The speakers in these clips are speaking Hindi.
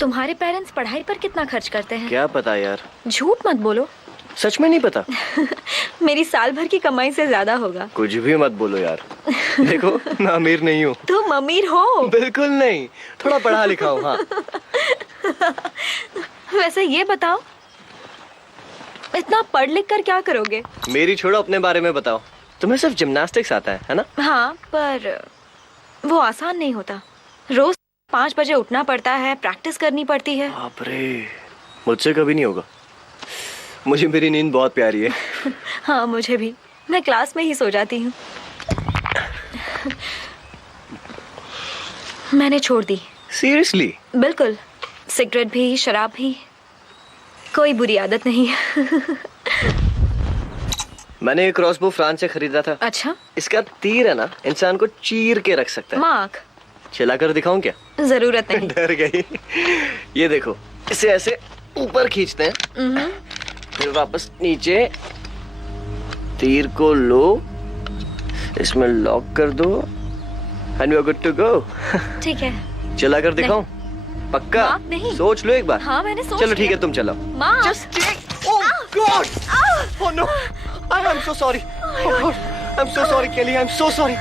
तुम्हारे पेरेंट्स पढ़ाई पर कितना खर्च करते हैं? क्या पता यार। झूठ मत बोलो। सच में नहीं पता। मेरी साल भर की कमाई से ज्यादा होगा। कुछ भी मत बोलो यार। देखो मैं अमीर नहीं हूँ। तुम अमीर हो? बिल्कुल नहीं, थोड़ा पढ़ा लिखा हूँ। हाँ। वैसे ये बताओ, इतना पढ़ लिख कर क्या करोगे? मेरी छोड़ो, अपने बारे में बताओ। तुम्हें सिर्फ जिम्नास्टिक्स आता है ना? हाँ, पर वो आसान नहीं होता। रोज 5 बजे उठना पड़ता है, प्रैक्टिस करनी पड़ती है। बाप रे, मुझसे कभी नहीं होगा। मुझे मेरी नींद बहुत प्यारी है। हाँ, मुझे भी। मैं क्लास में ही सो जाती हूँ। मैंने छोड़ दी। सीरियसली? बिल्कुल। सिगरेट भी, शराब भी, कोई बुरी आदत नहीं है। मैंने एक क्रॉसबो फ्रांस से खरीदा था। अच्छा? इसका तीर है ना, इंसान को चीर के रख सकता है। मार्क, चलाकर दिखाऊं क्या? जरूरत नहीं। डर गई। ये देखो, इसे ऐसे ऊपर खींचते हैं, फिर वापस नीचे, तीर को लो, इसमें लॉक कर दो, and you are good to go. ठीक है। चलाकर दिखाऊं? पक्का? नहीं। सोच लो एक बार। हाँ, मैंने सोच चलो ठीक लिया। है, तुम चलाओ। Just Oh God! Oh no! I'm so sorry. Oh God! I'm so sorry, Kelly. I'm so sorry.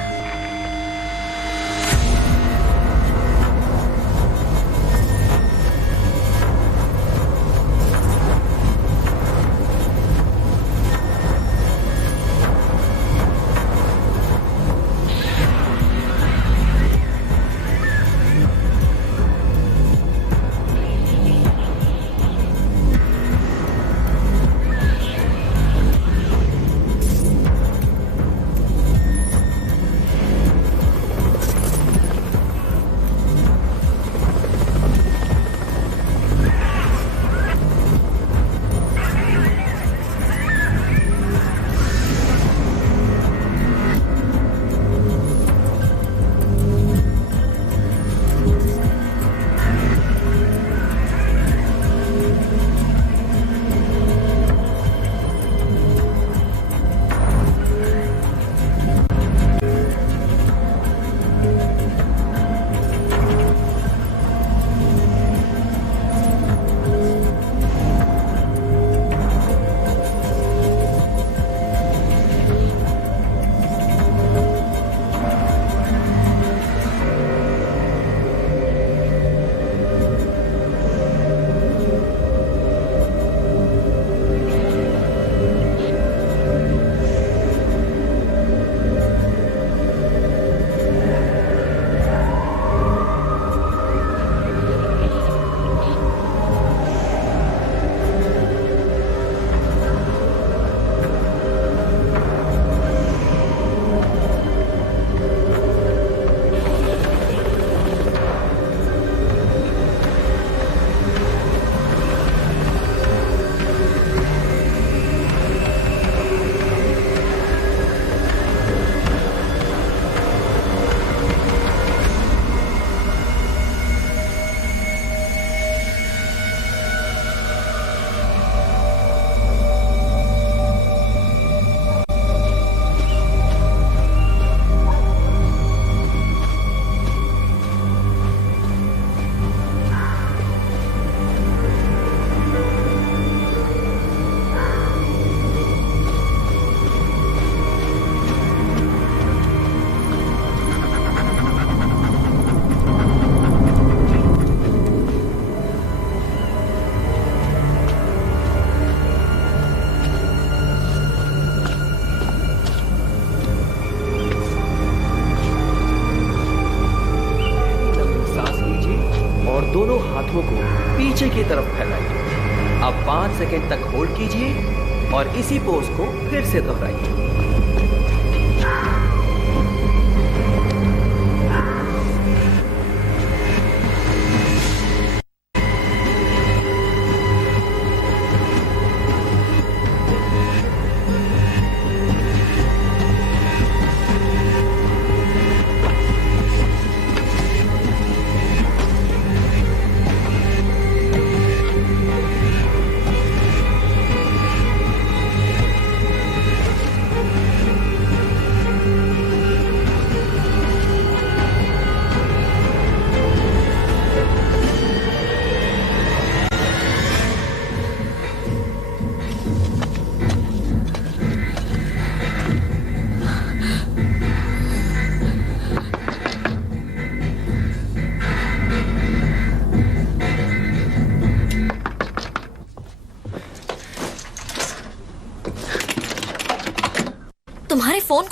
दोनों हाथों को पीछे की तरफ फैलाइए। अब 5 सेकंड तक होल्ड कीजिए और इसी पोज को फिर से दोहराइए।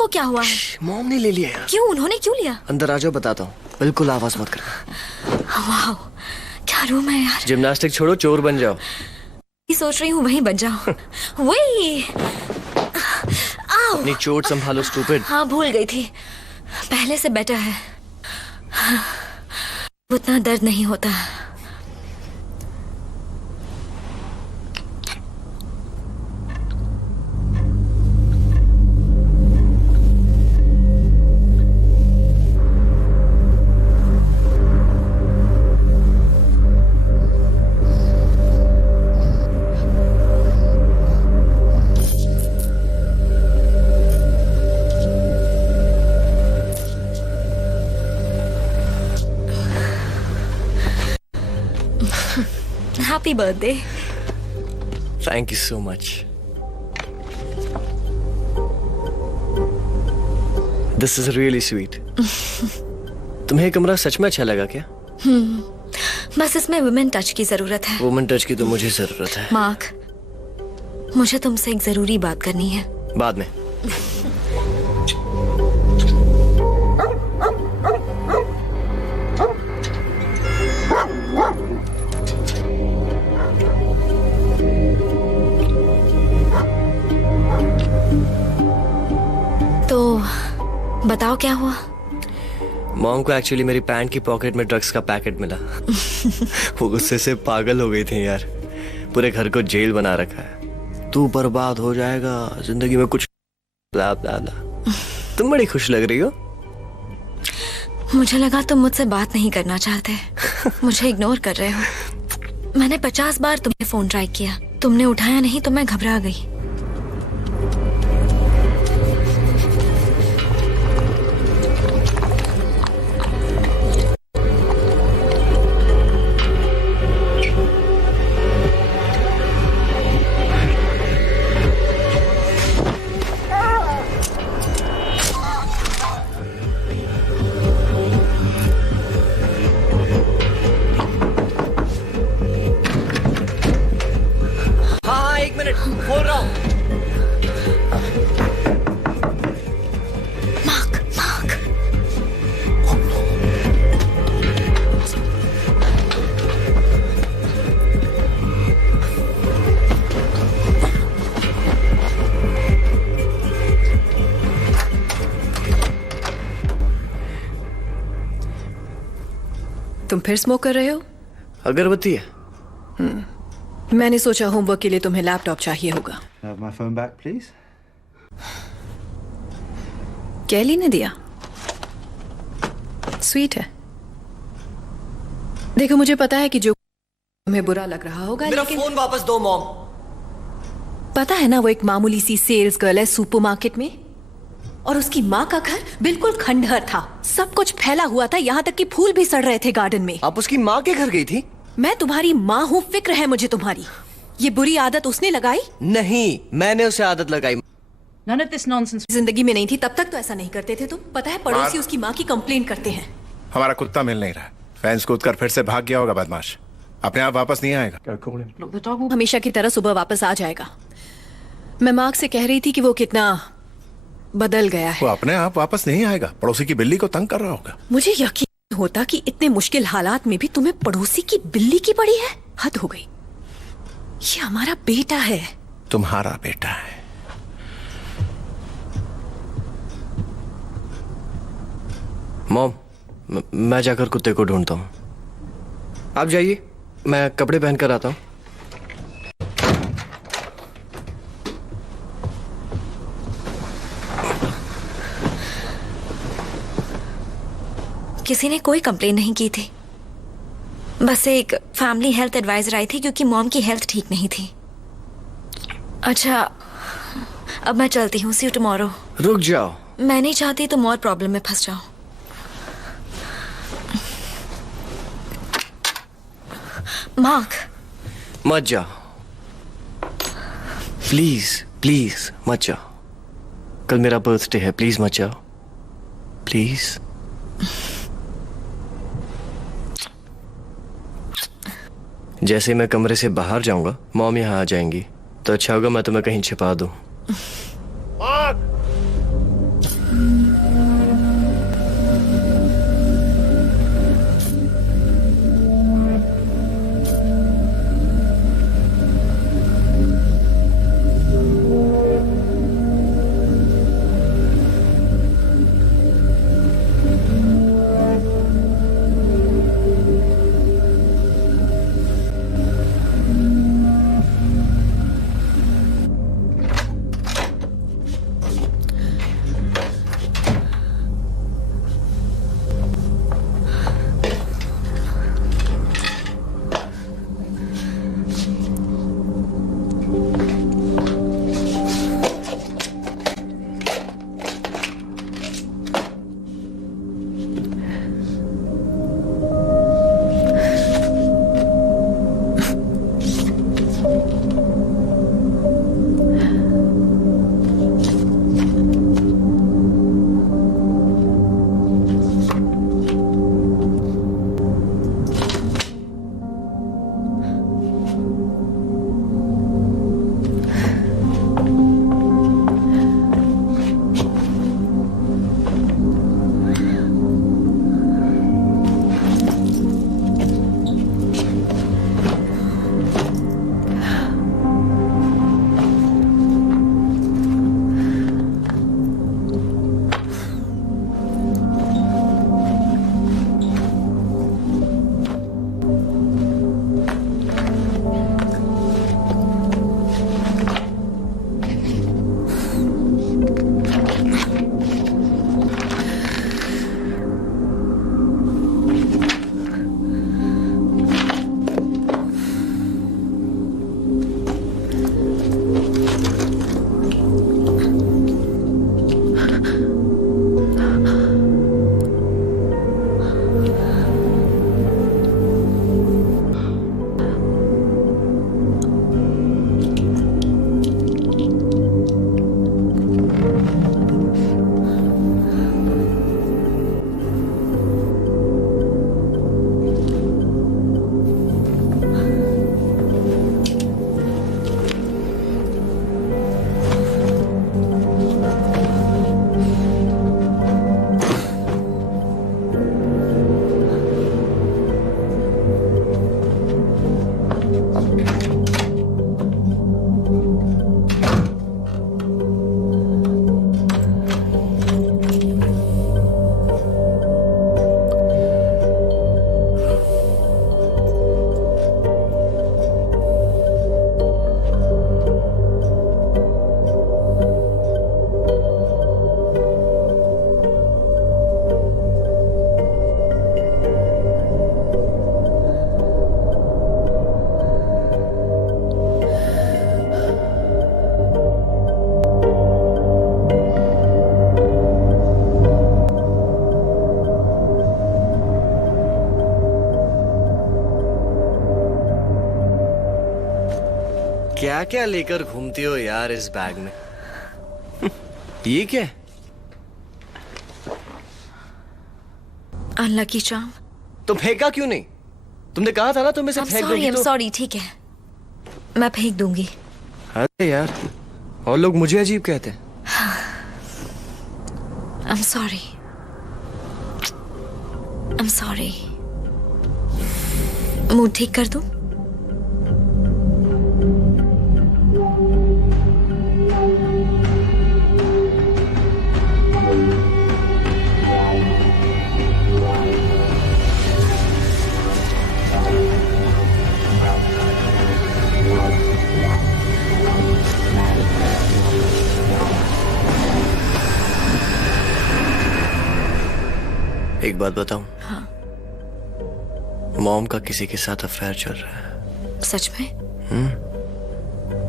को क्या हुआ है? मॉम ने ले लिया यार। क्यों? उन्होंने क्यों लिया? अंदर आ जाओ, बताता हूँ। बिल्कुल आवाज मत करना। वाह, क्या रूम है यार। जिम्नास्टिक छोड़ो, चोर बन जाओ। सोच रही हूँ वहीं बन जाओ। वही। आओ। अपनी चोट संभालो स्टूपिड। हाँ, भूल गई थी। पहले से बेटर है, उतना दर्द नहीं होता। Happy birthday. Thank you so much. This is really sweet. तुम्हें ये कमरा सच में अच्छा लगा क्या? बस इसमें वुमेन टच की जरूरत है। वुमेन टच की तो मुझे जरूरत है। मार्क, मुझे तुमसे एक जरूरी बात करनी है। बाद में। तो बताओ क्या हुआ? मॉम को एक्चुअली मेरी पैंट की पॉकेट में ड्रग्स का पैकेट मिला। वो गुस्से से पागल हो गई थी यार। पूरे घर को जेल बना रखा है। तू बर्बाद हो जाएगा, जिंदगी में कुछ ब्ला ब्ला ब्ला। तुम बड़ी खुश लग रही हो। मुझे लगा तुम मुझसे बात नहीं करना चाहते, मुझे इग्नोर कर रहे हो। मैंने 50 बार तुम्हें फोन ट्राई किया, तुमने उठाया नहीं तो मैं घबरा गई। बोल रहा हूँ। Mark, mark. तुम फिर स्मोक कर रहे हो? अगरबत्ती है। मैंने सोचा होमवर्क के लिए तुम्हें लैपटॉप चाहिए होगा। Have my phone back, please. कैली ने दिया। स्वीट है। देखो, मुझे पता है कि जो तुम्हें बुरा लग रहा होगा, मेरा लेकिन फोन वापस दो मॉम। पता है ना, वो एक मामूली सी सेल्स गर्ल है सुपरमार्केट में, और उसकी माँ का घर बिल्कुल खंडहर था। सब कुछ फैला हुआ था, यहाँ तक कि फूल भी सड़ रहे थे गार्डन में। आप उसकी माँ के घर गई थी? मैं तुम्हारी माँ हूँ, फिक्र है मुझे तुम्हारी। ये बुरी आदत उसने लगाई? नहीं, मैंने उसे आदत लगाई। None of this nonsense. जिंदगी में नहीं थी तब तक तो ऐसा नहीं करते थे तुम। पता है, पड़ोसी उसकी माँ की कंप्लेन करते हैं। हमारा कुत्ता मिल नहीं रहा। फैंस कूद कर फिर से भाग गया होगा बदमाश। अपने आप वापस नहीं आएगा। Go call him. Look, the dog will. हमेशा की तरह सुबह वापस आ जाएगा। मैं मार्क से कह रही थी कि वो कितना बदल गया वो है। अपने आप वापस नहीं आएगा। पड़ोसी की बिल्ली को तंग कर रहा होगा। मुझे यकीन नहीं होता कि इतने मुश्किल हालात में भी तुम्हें पड़ोसी की बिल्ली की पड़ी है। हद हो गई। ये हमारा बेटा है। तुम्हारा बेटा है। मॉम, मैं जाकर कुत्ते को ढूंढता हूँ। आप जाइए, मैं कपड़े पहन कर आता हूँ। किसी ने कोई कंप्लेन नहीं की थी, बस एक फैमिली हेल्थ एडवाइजर आई थी क्योंकि मॉम की हेल्थ ठीक नहीं थी। अच्छा, अब मैं चलती हूँ। सी यू टुमारो। रुक जाओ। मैं नहीं चाहती तुम और प्रॉब्लम में फंस जाओ। मार्क, मत जाओ, प्लीज प्लीज मत जाओ। कल मेरा बर्थडे है, प्लीज मत जाओ, प्लीज। जैसे मैं कमरे से बाहर जाऊंगा, मॉम यहाँ आ जाएंगी, तो अच्छा होगा मैं तुम्हें कहीं छिपा दूं। क्या क्या लेकर घूमती हो यार इस बैग में? ये क्या है? Unlucky charm. तो फेंका क्यों नहीं? तुमने कहा था ना तुम इसे फेंक दोगी तो। सॉरी, ठीक है, मैं फेंक दूंगी। अरे यार, और लोग मुझे अजीब कहते हैं। I'm sorry. I'm sorry. Mood ठीक कर दूं? एक बात बताऊं? हाँ। मॉम का किसी के साथ अफेयर चल रहा है। सच में?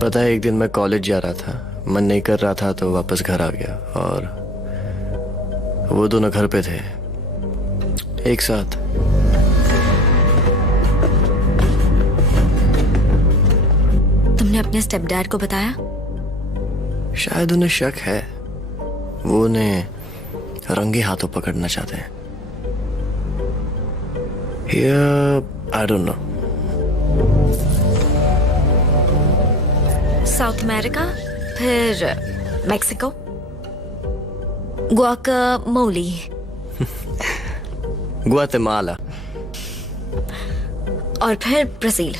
पता है, एक दिन मैं कॉलेज जा रहा था, मन नहीं कर रहा था तो वापस घर आ गया और वो दोनों घर पे थे एक साथ। तुमने अपने स्टेप डैड को बताया? शायद उन्हें शक है, वो उन्हें रंगे हाथों पकड़ना चाहते हैं। I don't know. South America, फिर मेक्सिको, गुआकामोली, ग्वाटेमाला, और फिर ब्राजील।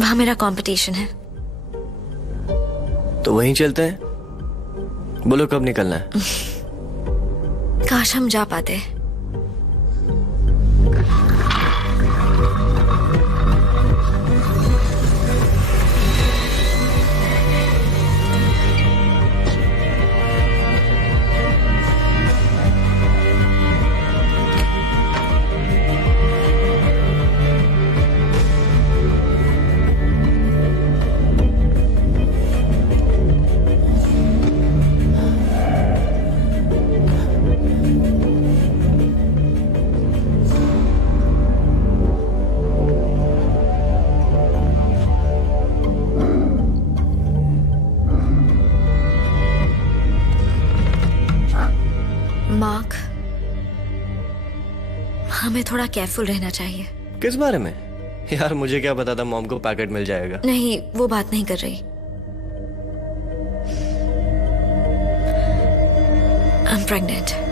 वहां मेरा कंपटीशन है। तो वहीं चलते हैं। बोलो कब निकलना है? काश हम जा पाते। मार्क, हमें थोड़ा केयरफुल रहना चाहिए। किस बारे में? यार मुझे क्या पता था मॉम को पैकेट मिल जाएगा। नहीं, वो बात नहीं कर रही। I'm pregnant.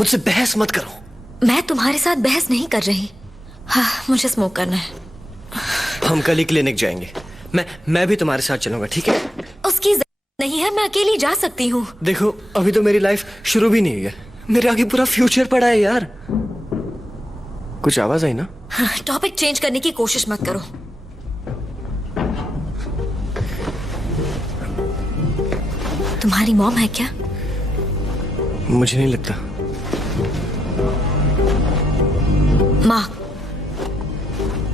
मुझसे बहस मत करो। मैं तुम्हारे साथ बहस नहीं कर रही। हाँ, मुझे स्मोक करना है। हम कल ही क्लिनिक जाएंगे। मैं भी तुम्हारे साथ चलूंगा, ठीक है? उसकी जरूरत नहीं है, मैं अकेली जा सकती हूँ। देखो, अभी तो मेरी लाइफ शुरू भी नहीं हुई है। मेरे आगे पूरा फ्यूचर पड़ा है यार। कुछ आवाज आई ना? टॉपिक चेंज करने की कोशिश मत करो। तुम्हारी मॉम है क्या? मुझे नहीं लगता।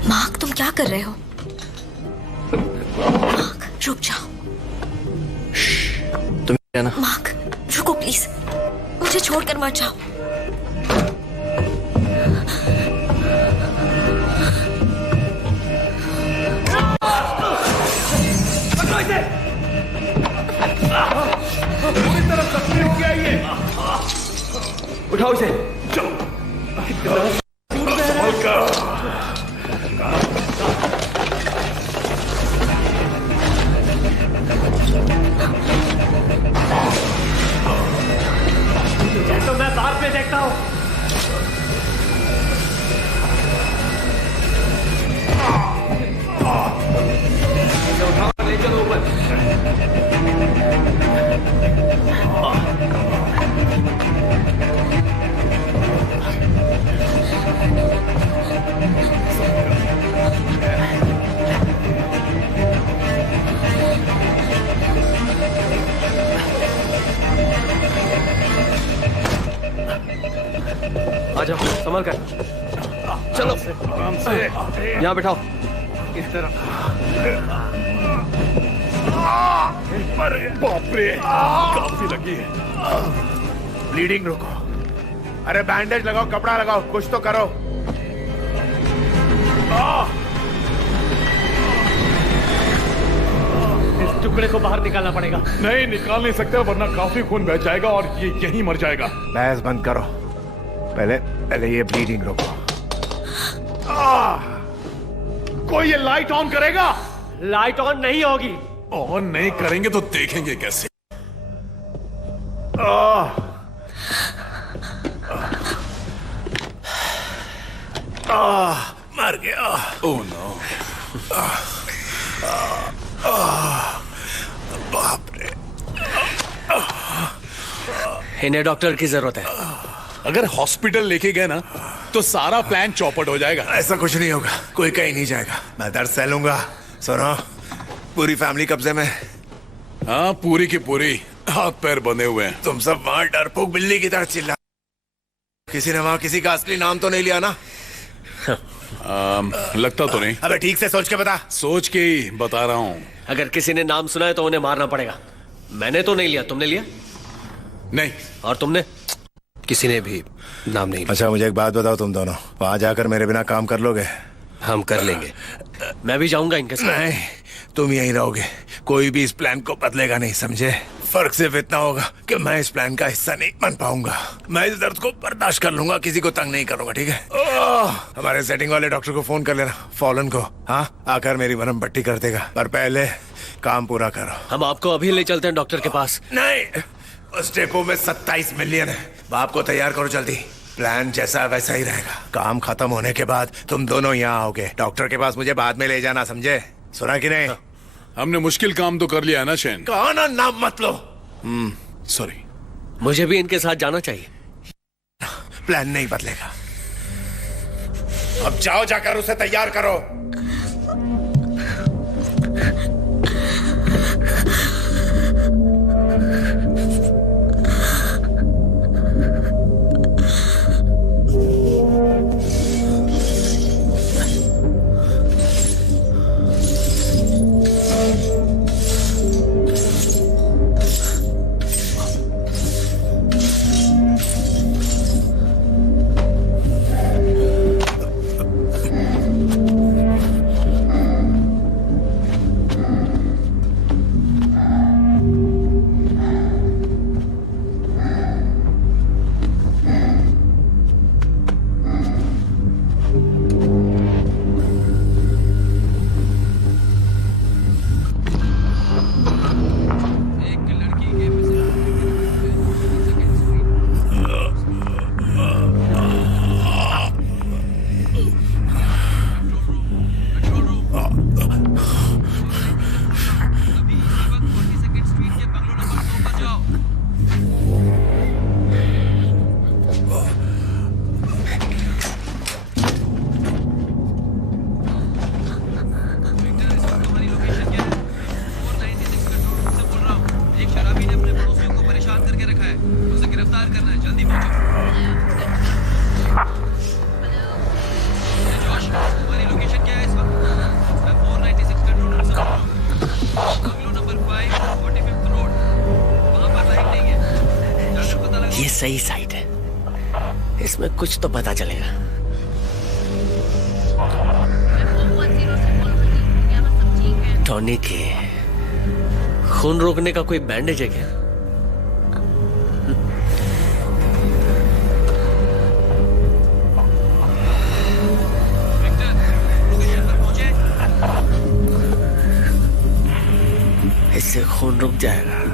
मार्क, तुम क्या कर रहे हो? मार्क, रुक जाओ। तुम क्या ना? मार्क, रुको प्लीज, मुझे छोड़कर मत जाओ। पूरी तरफ सक्रिय हो गया ये। उठाओ इसे। तो मैं बाहर पे देखता हूँ। उठाओ, ले चलो ऊपर। जाओ, संभल कर। चलो आराम से। यहाँ बैठाओ। इस तरफ। अरे बाप रे, काफी लगी है। ब्लीडिंग रुको। अरे बैंडेज लगाओ, कपड़ा लगाओ, कुछ तो करो। इस टुकड़े को बाहर निकालना पड़ेगा। नहीं, निकाल नहीं सकते, वरना काफी खून बह जाएगा और ये यहीं मर जाएगा। बहस बंद करो। पहले ये ब्लीडिंग रोको। कोई ये लाइट ऑन करेगा? लाइट ऑन नहीं होगी। ऑन नहीं करेंगे तो देखेंगे कैसे। मर गया। Oh no. बाप रे। इन्हें डॉक्टर की जरूरत है। अगर हॉस्पिटल लेके गए ना तो सारा प्लान चौपट हो जाएगा। ऐसा कुछ नहीं होगा, कोई कहीं नहीं जाएगा। मैं दर्द सह लूंगा। सुनो, पूरी फैमिली कब्जे में। हाँ, पूरी की पूरी, हाथ पैर बंधे हुए हैं। तुम सब वहां डरपोक बिल्ली की तरह चिल्ला। किसी ने वहां किसी का असली नाम तो नहीं लिया ना? लगता तो नहीं। अबे ठीक से सोच के बता। सोच के ही बता रहा हूँ। अगर किसी ने नाम सुना है तो उन्हें मारना पड़ेगा। मैंने तो नहीं लिया, तुमने लिया? नहीं। और तुमने? किसी ने भी नाम नहीं लिया। अच्छा, मुझे एक बात बताओ, तुम दोनों वहां जाकर मेरे बिना काम कर लोगे? हम कर लेंगे। मैं भी जाऊंगा इनके साथ। नहीं, तुम यहीं रहोगे। कोई भी इस प्लान को बदलेगा नहीं, समझे? फर्क सिर्फ इतना होगा कि मैं इस प्लान का हिस्सा नहीं बन पाऊंगा। मैं इस दर्द को बर्दाश्त कर लूंगा, किसी को तंग नहीं करूंगा, ठीक है? हमारे सेटिंग वाले डॉक्टर को फोन कर लेना, फॉलन को। हाँ, आकर मेरी मरहम पट्टी कर देगा, पर पहले काम पूरा करो। हम आपको अभी ले चलते हैं डॉक्टर के पास। नहीं, उस डेपो में 27 मिलियन है। बाप को तैयार करो जल्दी। प्लान जैसा वैसा ही रहेगा। काम खत्म होने के बाद तुम दोनों यहाँ आओगे। डॉक्टर के पास मुझे बाद में ले जाना, समझे? सुना कि नहीं? हमने मुश्किल काम तो कर लिया है ना शेन। कहा ना, नाम मत लो। सॉरी। मुझे भी इनके साथ जाना चाहिए। प्लान नहीं बदलेगा। अब जाओ, जाकर उसे तैयार करो। ये सही साइट है, इसमें कुछ तो पता चलेगा। टॉनिक है। खून रोकने का कोई बैंडेज है क्या? इससे खून रुक जाएगा।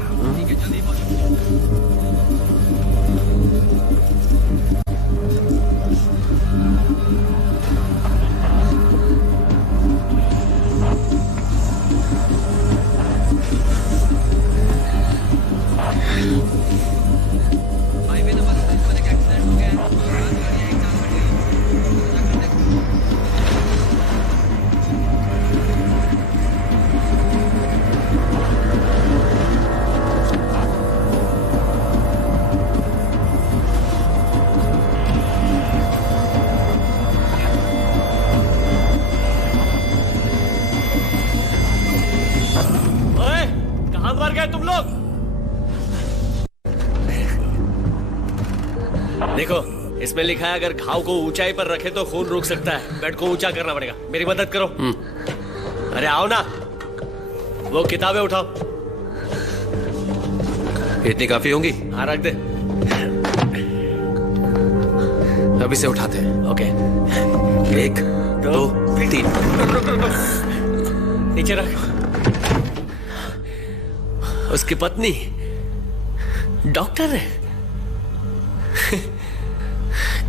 देखो इसमें लिखा है अगर घाव को ऊंचाई पर रखे तो खून रुक सकता है। बेड को ऊंचा करना पड़ेगा। मेरी मदद करो। अरे आओ ना, वो किताबें उठाओ। इतनी काफी होंगी? हाँ रख दे। अभी से उठाते हैं। ओके 1 2 3। नीचे रख। उसकी पत्नी डॉक्टर है।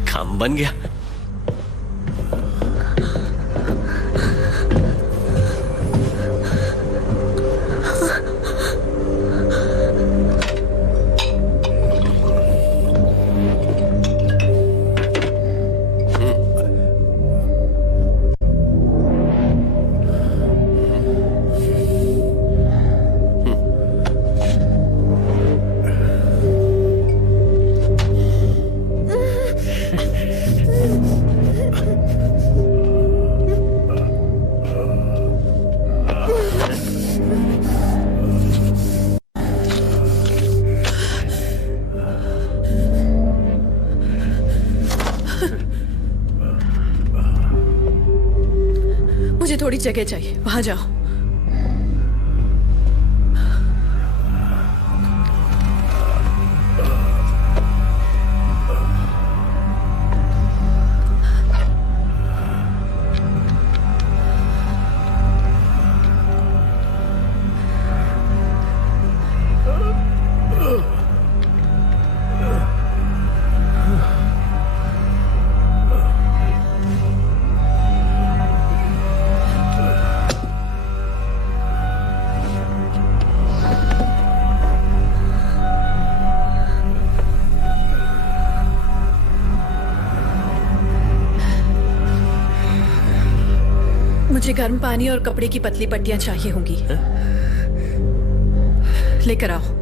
काम बन गया। मुझे थोड़ी जगह चाहिए, वहां जाओ। मुझे गर्म पानी और कपड़े की पतली पट्टियां चाहिए होंगी। लेकर आओ।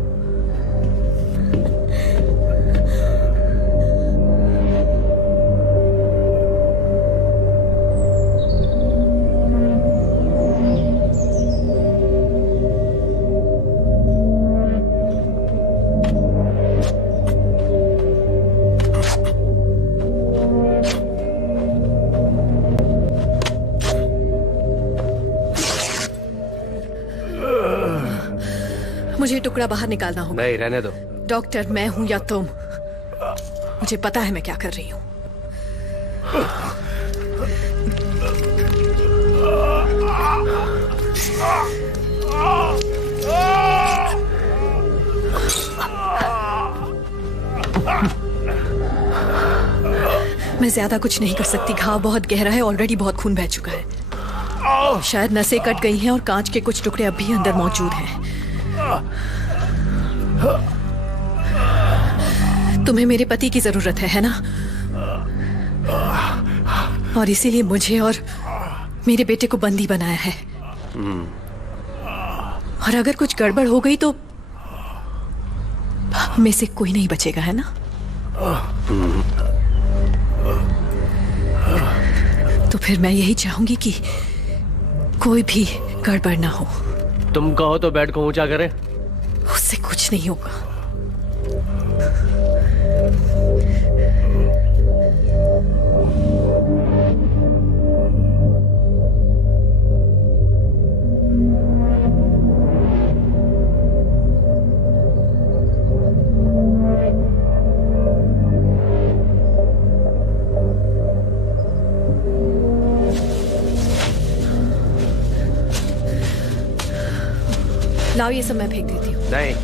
मुझे टुकड़ा बाहर निकालना होगा। नहीं, रहने दो। डॉक्टर मैं हूं या तुम, मुझे पता है मैं क्या कर रही हूं। मैं ज्यादा कुछ नहीं कर सकती। घाव बहुत गहरा है, ऑलरेडी बहुत खून बह चुका है। शायद नसें कट गई हैं और कांच के कुछ टुकड़े अब भी अंदर मौजूद हैं। तुम्हें मेरे पति की जरूरत है ना? और इसीलिए मुझे और मेरे बेटे को बंदी बनाया है। और अगर कुछ गड़बड़ हो गई तो में से कोई नहीं बचेगा, है ना? तो फिर मैं यही चाहूंगी कि कोई भी गड़बड़ ना हो। तुम कहो तो बेड को ऊंचा करें। उससे कुछ नहीं होगा। लाओ, ये सब मैं फेंक देती हूँ। नहीं,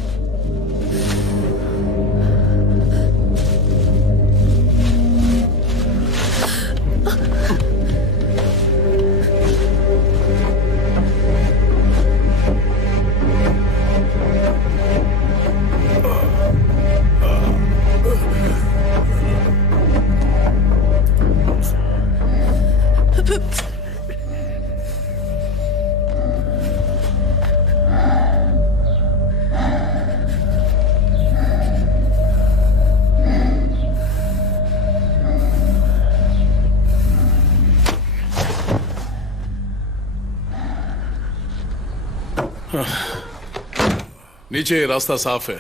नीचे रास्ता साफ है।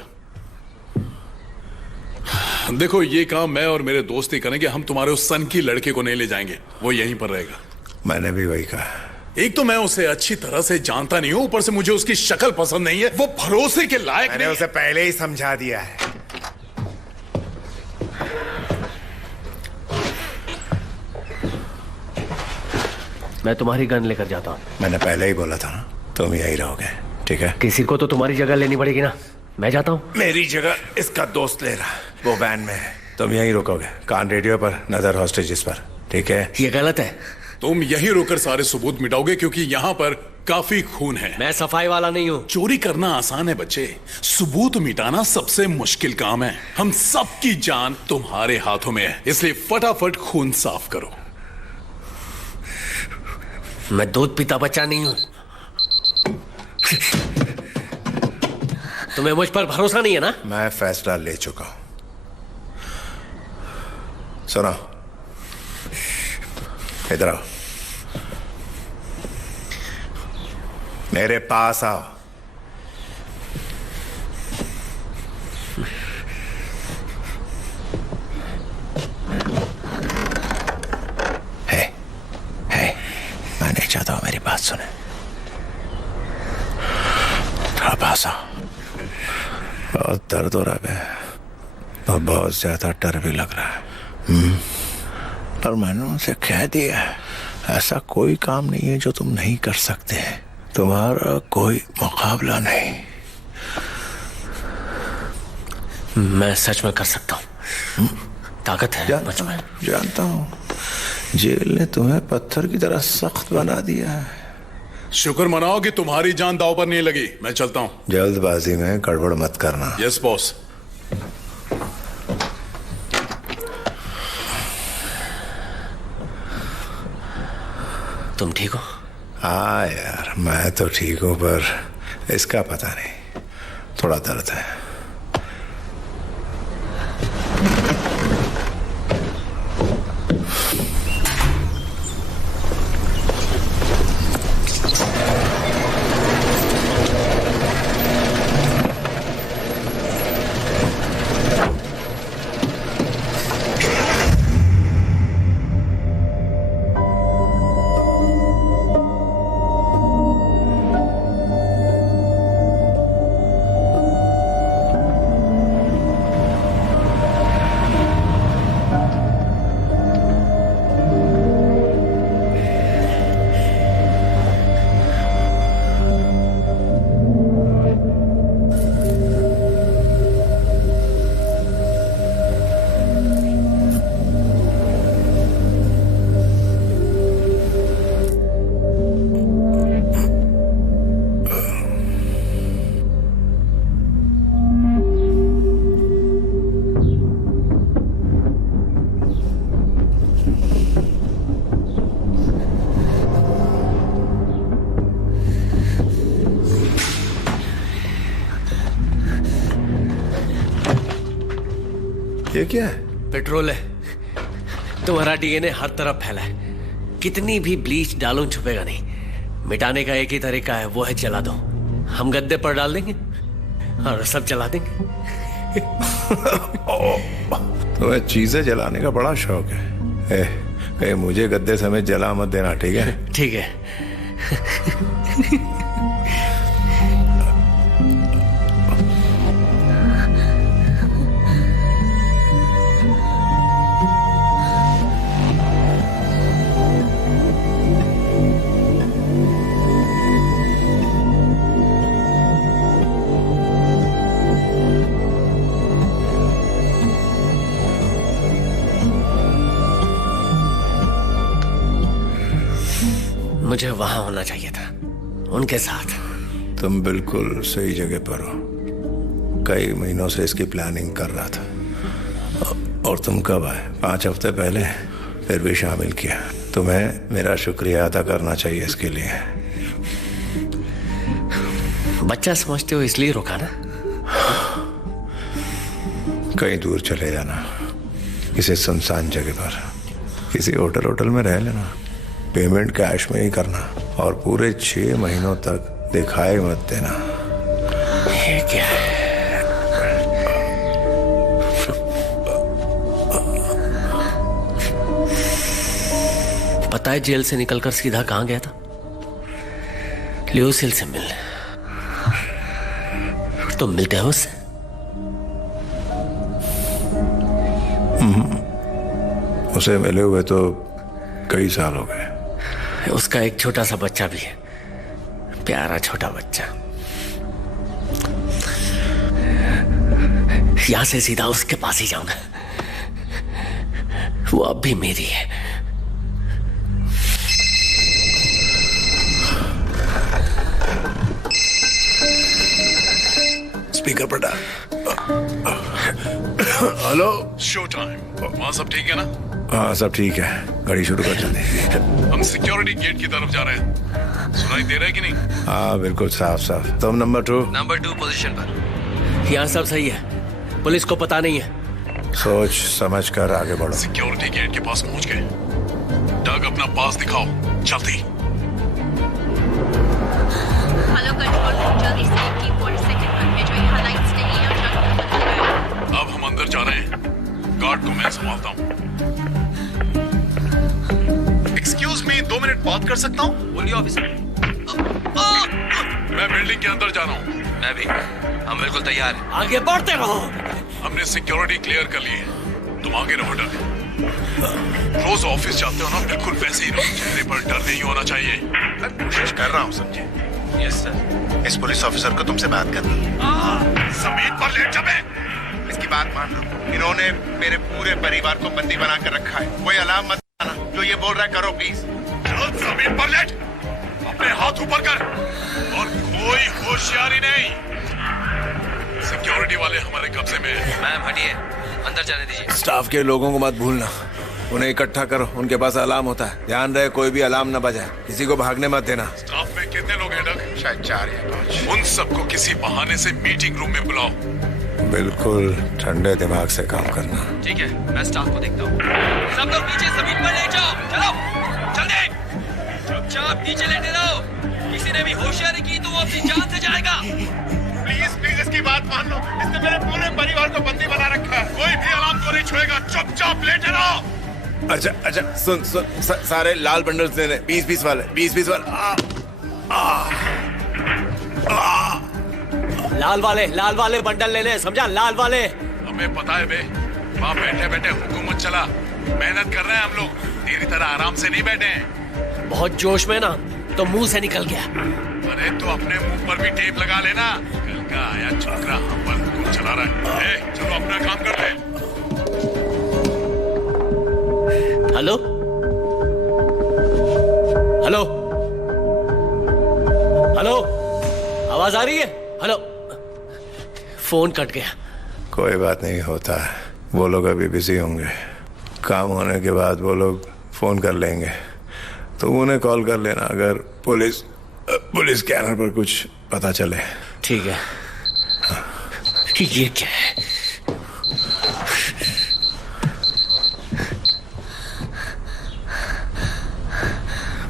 देखो, ये काम मैं और मेरे दोस्त ही करेंगे। हम तुम्हारे उस सन की लड़के को नहीं ले जाएंगे, वो यहीं पर रहेगा। मैंने भी वही कहा। एक तो मैं उसे अच्छी तरह से जानता नहीं हूं, ऊपर से मुझे उसकी शक्ल पसंद नहीं है। वो भरोसे के लायक मैंने नहीं उसे पहले ही समझा दिया है। मैं तुम्हारी गन लेकर जाता हूँ। मैंने पहले ही बोला था ना, तुम यही रहोगे, ठीक है? किसी को तो तुम्हारी जगह लेनी पड़ेगी ना। मैं जाता हूँ। मेरी जगह इसका दोस्त ले रहा, वो वैन में है। तुम यहीं रुकोगे, कान रेडियो पर, नजर हॉस्टेजेस पर, ठीक है? ये गलत है। तुम यहीं रोकर सारे सबूत मिटाओगे, क्योंकि यहाँ पर काफी खून है। मैं सफाई वाला नहीं हूँ। चोरी करना आसान है बच्चे, सबूत मिटाना सबसे मुश्किल काम है। हम सबकी जान तुम्हारे हाथों में है, इसलिए फटाफट खून साफ करो। मैं दूध पीता बच्चा नहीं हूँ। तुम्हें मुझ पर भरोसा नहीं है ना? मैं फैसला ले चुका हूं। सुनो, इधर आओ, मेरे पास आओ। है, मैं नहीं चाहता हूं मेरी बात सुने। थोड़ा पास आओ। बहुत दर्द हो रहा है और बहुत ज्यादा डर भी लग रहा है। पर मैंने उनसे कह दिया है, ऐसा कोई काम नहीं है जो तुम नहीं कर सकते हैं। तुम्हारा कोई मुकाबला नहीं। मैं सच में कर सकता हूँ। ताकत है मुझ में। जानता हूँ, जेल ने तुम्हें पत्थर की तरह सख्त बना दिया है। शुक्र मनाओ कि तुम्हारी जान दांव पर नहीं लगी। मैं चलता हूँ। जल्दबाजी में गड़बड़ मत करना। Yes boss. तुम ठीक हो? हाँ यार, मैं तो ठीक हूँ, पर इसका पता नहीं, थोड़ा दर्द है। ये क्या है? पेट्रोल है। तुम्हारा डीएनए हर तरफ फैला है। कितनी भी ब्लीच डालो छुपेगा नहीं। मिटाने का एक ही तरीका है, वो है जला दो। हम गद्दे पर डाल देंगे और सब जला देंगे। तुम्हें चीजें जलाने का बड़ा शौक है। कहीं मुझे गद्दे समेत जला मत देना, ठीक है? ठीक है। मुझे वहां होना चाहिए था, उनके साथ। तुम बिल्कुल सही जगह पर हो। कई महीनों से इसकी प्लानिंग कर रहा था। और तुम कब आए? 5 हफ्ते पहले। फिर भी शामिल किया। तुम्हें मेरा शुक्रिया अदा करना चाहिए इसके लिए। बच्चा समझते हो इसलिए रोका ना? कहीं दूर चले जाना, किसी सुनसान जगह पर, किसी होटल में रह लेना। पेमेंट कैश में ही करना और पूरे 6 महीनों तक दिखाई मत देना। ये क्या है? पता है जेल से निकलकर सीधा कहां गया था? ल्यूसिल से मिलने। तुम मिलते हो उससे? उसे मिले हुए तो कई साल हो गए। उसका एक छोटा सा बच्चा भी है, प्यारा छोटा बच्चा। यहां से सीधा उसके पास ही जाऊंगा। वो अब भी मेरी है। स्पीकर पर डाल। हेलो। Show time. वहाँ सब ठीक है ना? हाँ सब ठीक है, गाड़ी शुरू कर जल्दी। हम सिक्योरिटी गेट की तरफ जा रहे हैं। सुनाई दे रहा है कि नहीं? हाँ बिल्कुल साफ साफ। तुम नंबर 2? नंबर 2 पोजीशन पर। यहाँ सब सही है, पुलिस को पता नहीं है। सोच समझ कर आगे बढ़ो। सिक्योरिटी गेट के पास पहुंच गए। डग अपना पास दिखाओ जल्दी। हेलो कंट्रोल, जल्दी से की 40 सेकंड पर भेजो। यहाँ लाइट्स नहीं है और अब हम अंदर जा रहे हैं। गार्ड को मैं संभालता हूँ। एक्सक्यूज मी, 2 मिनट बात कर सकता हूँ? बोलिए ऑफिसर। मैं बिल्डिंग के अंदर जा रहा हूँ। मैं भी। हम बिल्कुल तैयार हैं। आगे बढ़ते रहो। हमने सिक्योरिटी क्लियर कर ली है। तुम आगे रहो डग। रोज ऑफिस जाते हो ना, बिल्कुल वैसे ही रहो। चेहरे पर डर नहीं होना चाहिए। मैं कोशिश कर रहा हूँ समझे। Yes sir. इस पुलिस ऑफिसर को तुमसे बात करनी है। जमीन पर लेट जा बे। इसकी बात मान लो, इन्होंने मेरे पूरे परिवार को बंदी बना कर रखा है। कोई अलार्म मत आना, जो ये बोल रहा है करो प्लीज। चल जमीन पर लेट, अपने हाथ ऊपर कर और कोई होशियारी नहीं। सिक्योरिटी वाले हमारे कब्जे में हैं। मैम हटिए, अंदर जाने दीजिए। स्टाफ के लोगों को मत भूलना, उन्हें इकट्ठा करो। उनके पास अलार्म होता है, ध्यान रहे कोई भी अलार्म न बजाए। किसी को भागने मत देना। स्टाफ में कितने लोग हैं डग? शायद 4 या 5। उन सबको किसी बहाने से मीटिंग रूम में बुलाओ। बिल्कुल ठंडे दिमाग से काम करना। ठीक है, मैं स्टाफ को देखता हूँ। सब लोग नीचे जमीन पर लेट जाओ। चलो जल्दी। चुपचाप नीचे लेटे रहो। किसी ने भी होशियारी की तो वो अपनी जान से जाएगा। प्लीज प्लीज इसकी बात मान लो, इसने मेरे पूरे परिवार को बंदी बना रखा है। कोई भी अलार्म को नहीं छुएगा, चुपचाप लेटे रहो। अच्छा अच्छा सुन सुन, सारे लाल बंडल्स देने, 20-20 वाले, 20-20 वाले। लाल वाले बंडल लेने, समझा? लाल वाले। हमें पता है बे, वहाँ बैठे बैठे हुकूमत चला। मेहनत कर रहे हैं हम लोग, तेरी तरह आराम से नहीं बैठे हैं। बहुत जोश में ना तो मुंह से निकल गया। अरे तो अपने मुंह पर भी टेप लगा लेना। कल का आया छोकरा हम पर हुकुम चला रहा है। चलो अपना काम कर ले। हेलो हेलो हेलो, आवाज आ रही है? हेलो। फोन कट गया। कोई बात नहीं, होता है। वो लोग अभी बिजी होंगे, काम होने के बाद वो लोग फोन कर लेंगे। तो उन्हें कॉल कर लेना अगर पुलिस स्कैनर पर कुछ पता चले। ठीक है। ये क्या है?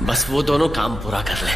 बस वो दोनों काम पूरा कर ले।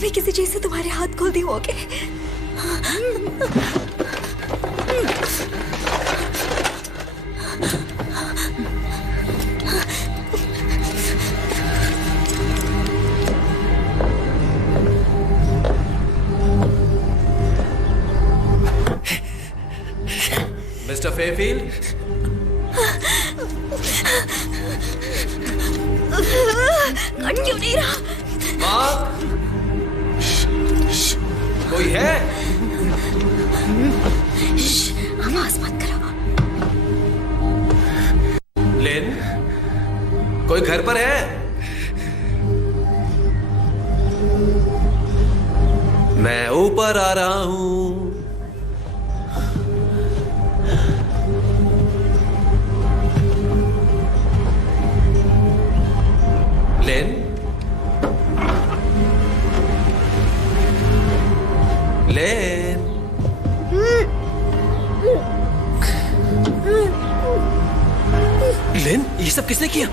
मैं किसी चीज से तुम्हारे हाथ खोल दी होगे। Mister Fairfield? कट क्यों नहीं रहा? मार्क, कोई है? आवाज मत करो। लिन, कोई घर पर है? मैं ऊपर आ रहा हूं। लिन, लिन, लिन, ये सब किसने किया?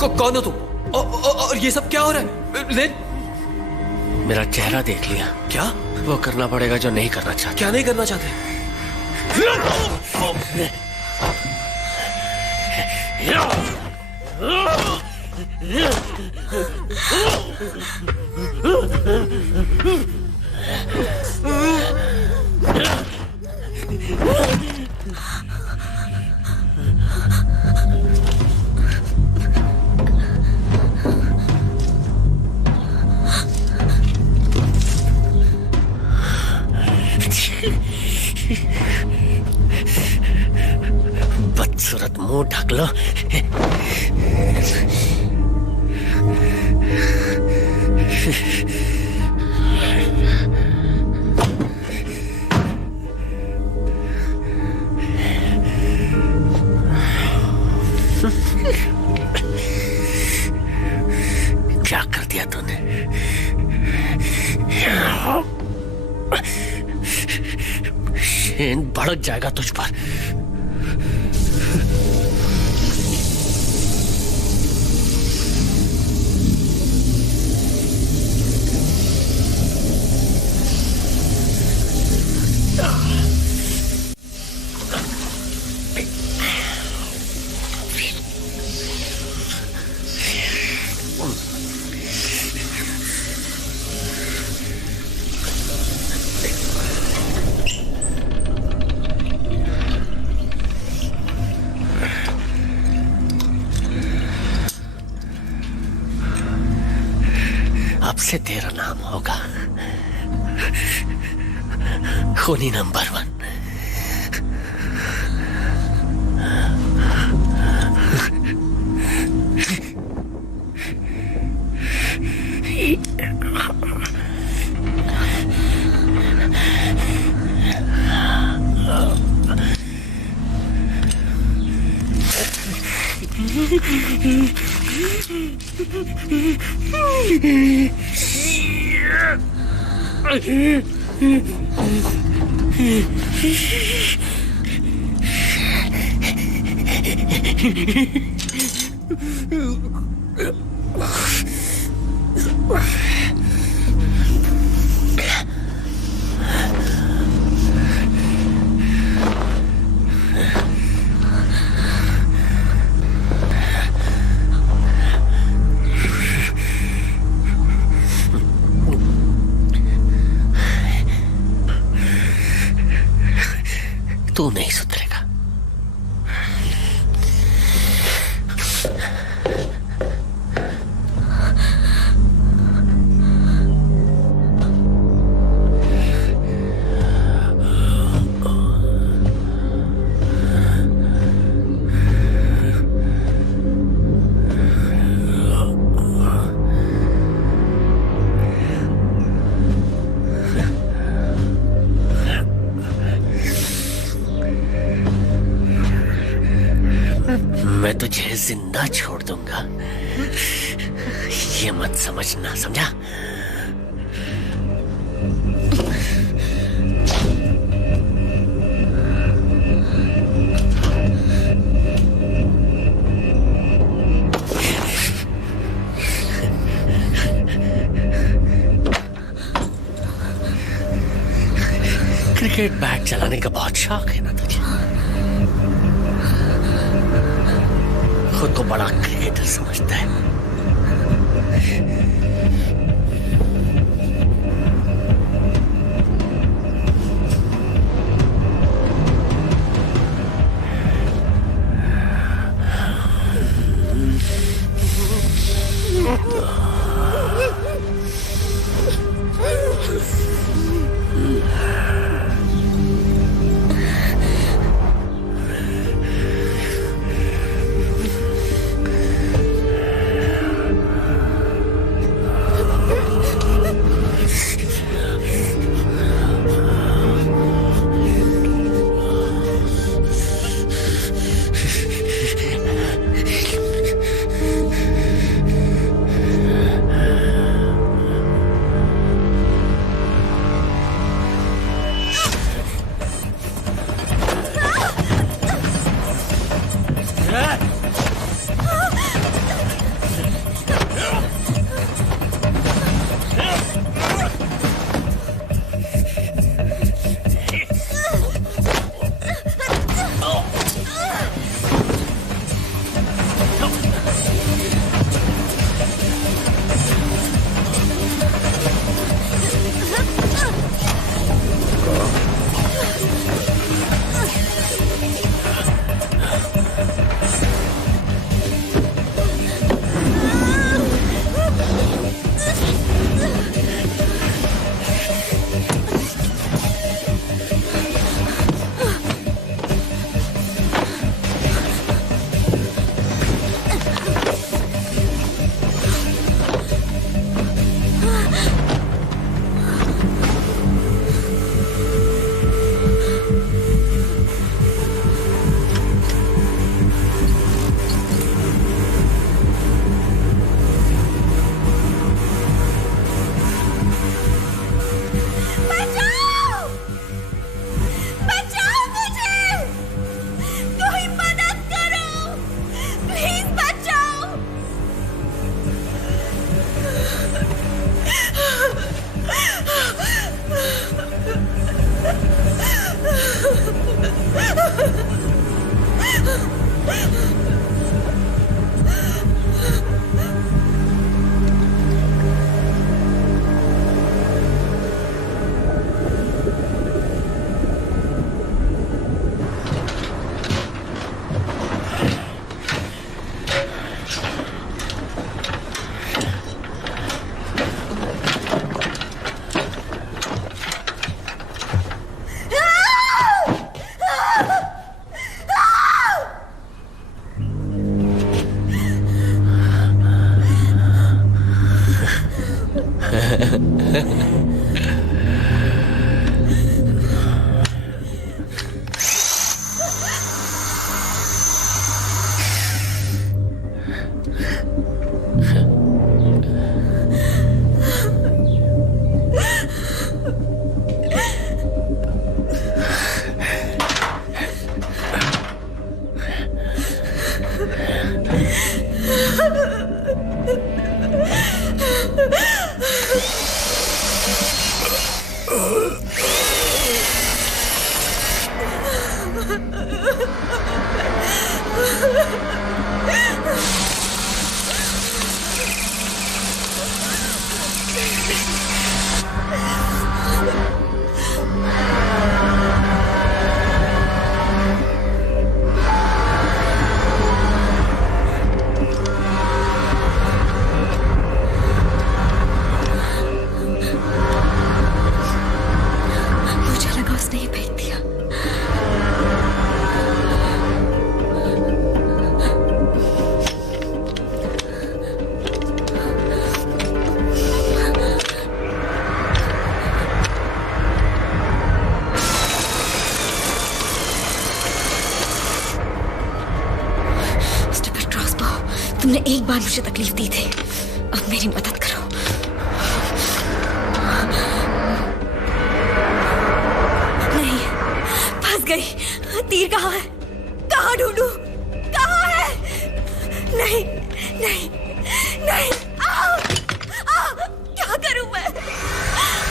कौन हो तुम? और ये सब क्या हो रहा है? लिन, मेरा चेहरा देख लिया? क्या? वो करना पड़ेगा जो नहीं करना चाहता। क्या नहीं करना चाहते? बदसूरत मुंह ढक लो। क्या कर दिया तूने? शेन भड़क जाएगा तुझ पर। अब से तेरा नाम होगा खूनी नंबर 1। तू नहीं सुधरेगा। मैं तुझे जिंदा छोड़ दूंगा, ये मत समझना, समझा? क्रिकेट बैट चलाने का बहुत शौक है ना तुझे? खुद को बड़ा क्रिकेटर समझता है। तुमने एक बार मुझे तकलीफ दी थी, अब मेरी मदद करो। नहीं, फंस गई। तीर कहाँ है? कहाँ ढूंढूं? कहाँ है? नहीं नहीं नहीं, आओ, आओ, क्या करूं मैं? आओ।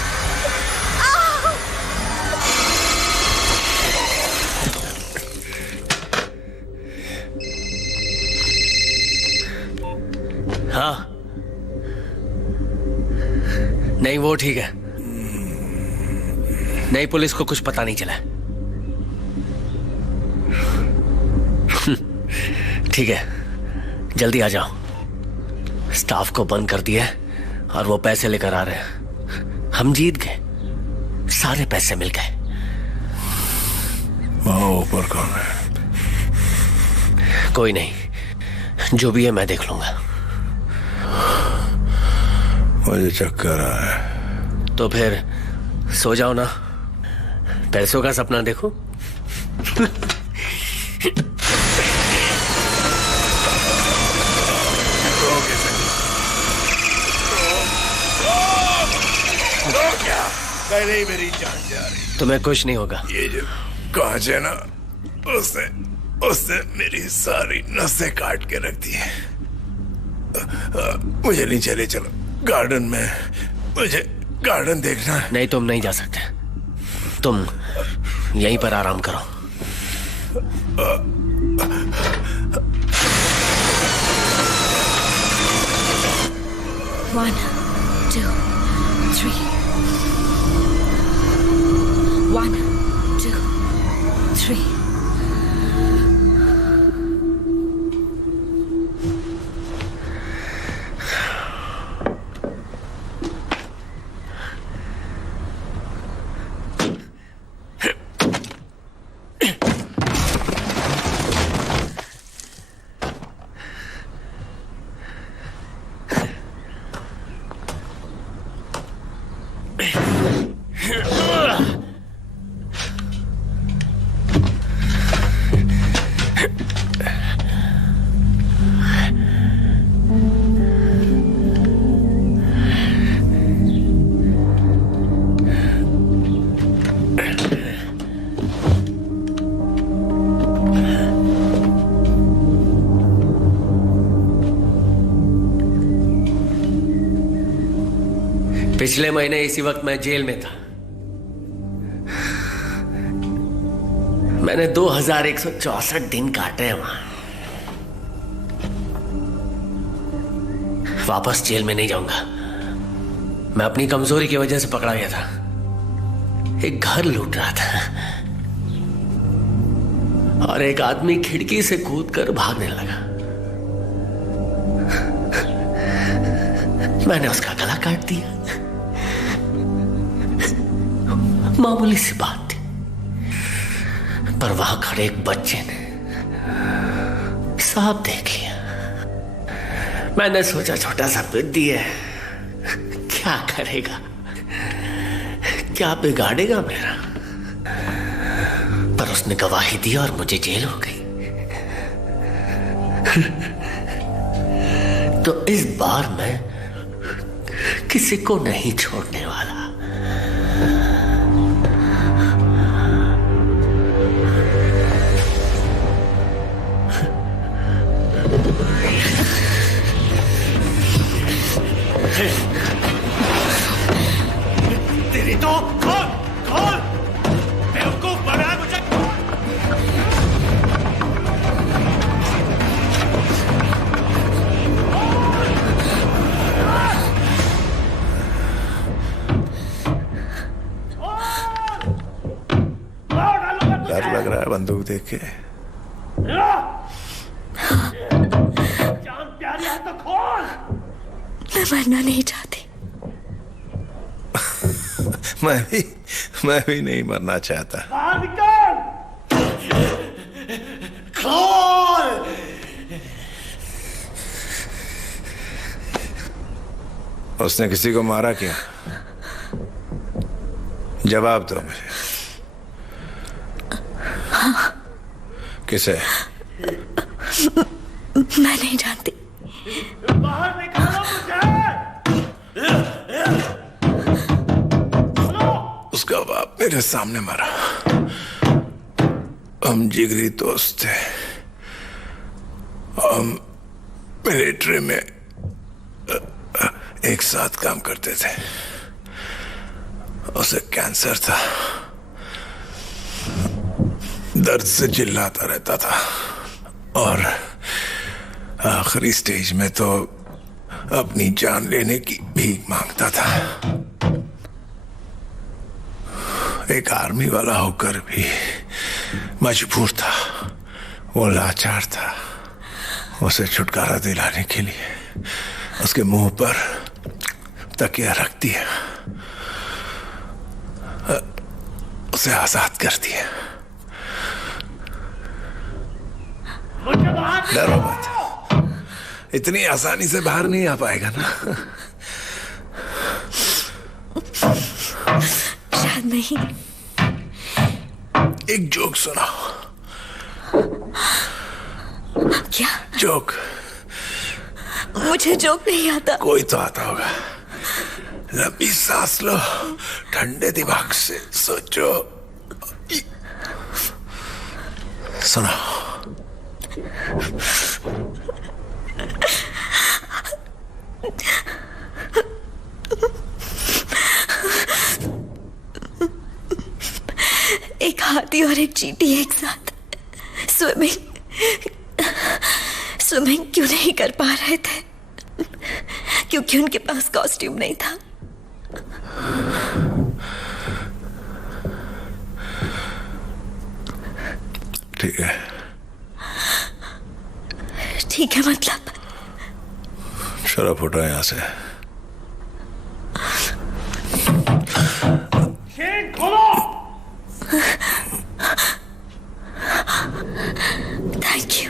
हाँ, नहीं वो ठीक है। नहीं, पुलिस को कुछ पता नहीं चला। ठीक है, जल्दी आ जाओ। स्टाफ को बंद कर दिया और वो पैसे लेकर आ रहे हैं। हम जीत गए, सारे पैसे मिल गए। वहां ऊपर कौन है? कोई नहीं, जो भी है मैं देख लूंगा। मुझे चक्कर आ रहा है। तो फिर सो जाओ ना, पैसों का सपना देखो। क्या पहले ही मेरी जान जा रही। तुम्हें कुछ नहीं होगा। ये जो कांच है ना, उसने मेरी सारी नसें काट के रख दी है। मुझे नहीं चले, चलो गार्डन में, मुझे गार्डन देखना है। नहीं, तुम नहीं जा सकते, तुम यहीं पर आराम करो। One, two, three. 1, 2, 3. पिछले महीने इसी वक्त मैं जेल में था। मैंने 2164 दिन काटे हैं वहां। वापस जेल में नहीं जाऊंगा। मैं अपनी कमजोरी की वजह से पकड़ा गया था। एक घर लूट रहा था और एक आदमी खिड़की से कूदकर भागने लगा। मैंने उसका गला काट दिया। मामूली सी बात थी, पर वहां खड़े एक बच्चे ने साफ देख लिया। मैंने सोचा छोटा सा बुद्धि है, क्या करेगा, क्या बिगाड़ेगा मेरा। पर उसने गवाही दी और मुझे जेल हो गई। तो इस बार मैं किसी को नहीं छोड़ने वाला। तेरी तो खोल बेवकूफ बना मुझे। डर लग रहा है बंदूक देख के। जान प्यारी है तो खोल। मैं मरना नहीं चाहती। मैं भी नहीं मरना चाहता। बाहर निकल। खोल। उसने किसी को मारा क्या? जवाब दो मुझे। हाँ। किसे? मैं नहीं जानती। बाहर निकालो मुझे। उसका बाप मेरे सामने मरा। हम जिगरी दोस्त थे। हम मिलिट्री में एक साथ काम करते थे। उसे कैंसर था, दर्द से चिल्लाता रहता था और आखिरी स्टेज में तो अपनी जान लेने की भीख मांगता था। एक आर्मी वाला होकर भी मजबूर था, वो लाचार था। उसे छुटकारा दिलाने के लिए उसके मुंह पर तकिया रख दिया उसे आजाद कर दिया। डरो मत, इतनी आसानी से बाहर नहीं आ पाएगा ना। शायद नहीं। एक जोक सुनाओ। क्या? जोक। मुझे जोक नहीं आता। कोई तो आता होगा। लंबी सांस लो, ठंडे दिमाग से सोचो। सुनाओ। एक हाथी और एक चींटी एक साथ स्विमिंग क्यों नहीं कर पा रहे थे? क्योंकि उनके पास कॉस्ट्यूम नहीं था। ठीक है। ठीक है मतलब? चलो फुटो यहां से। Thank you.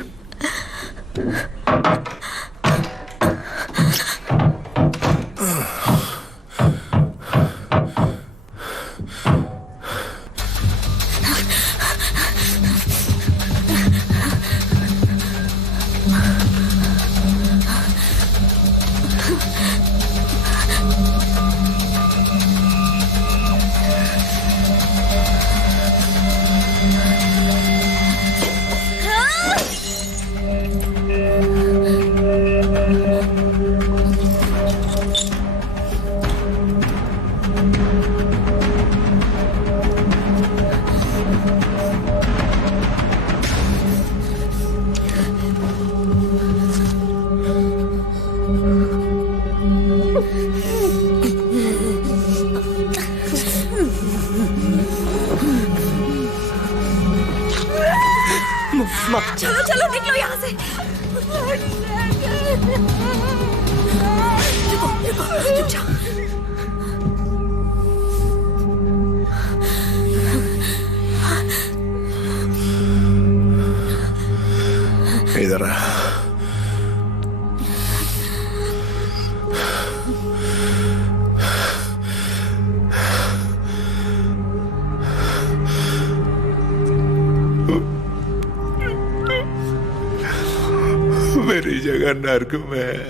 चलो चलो निकलो यहाँ से। रुको, जाओ। इधर आ। मेरी जगह नर्क में है।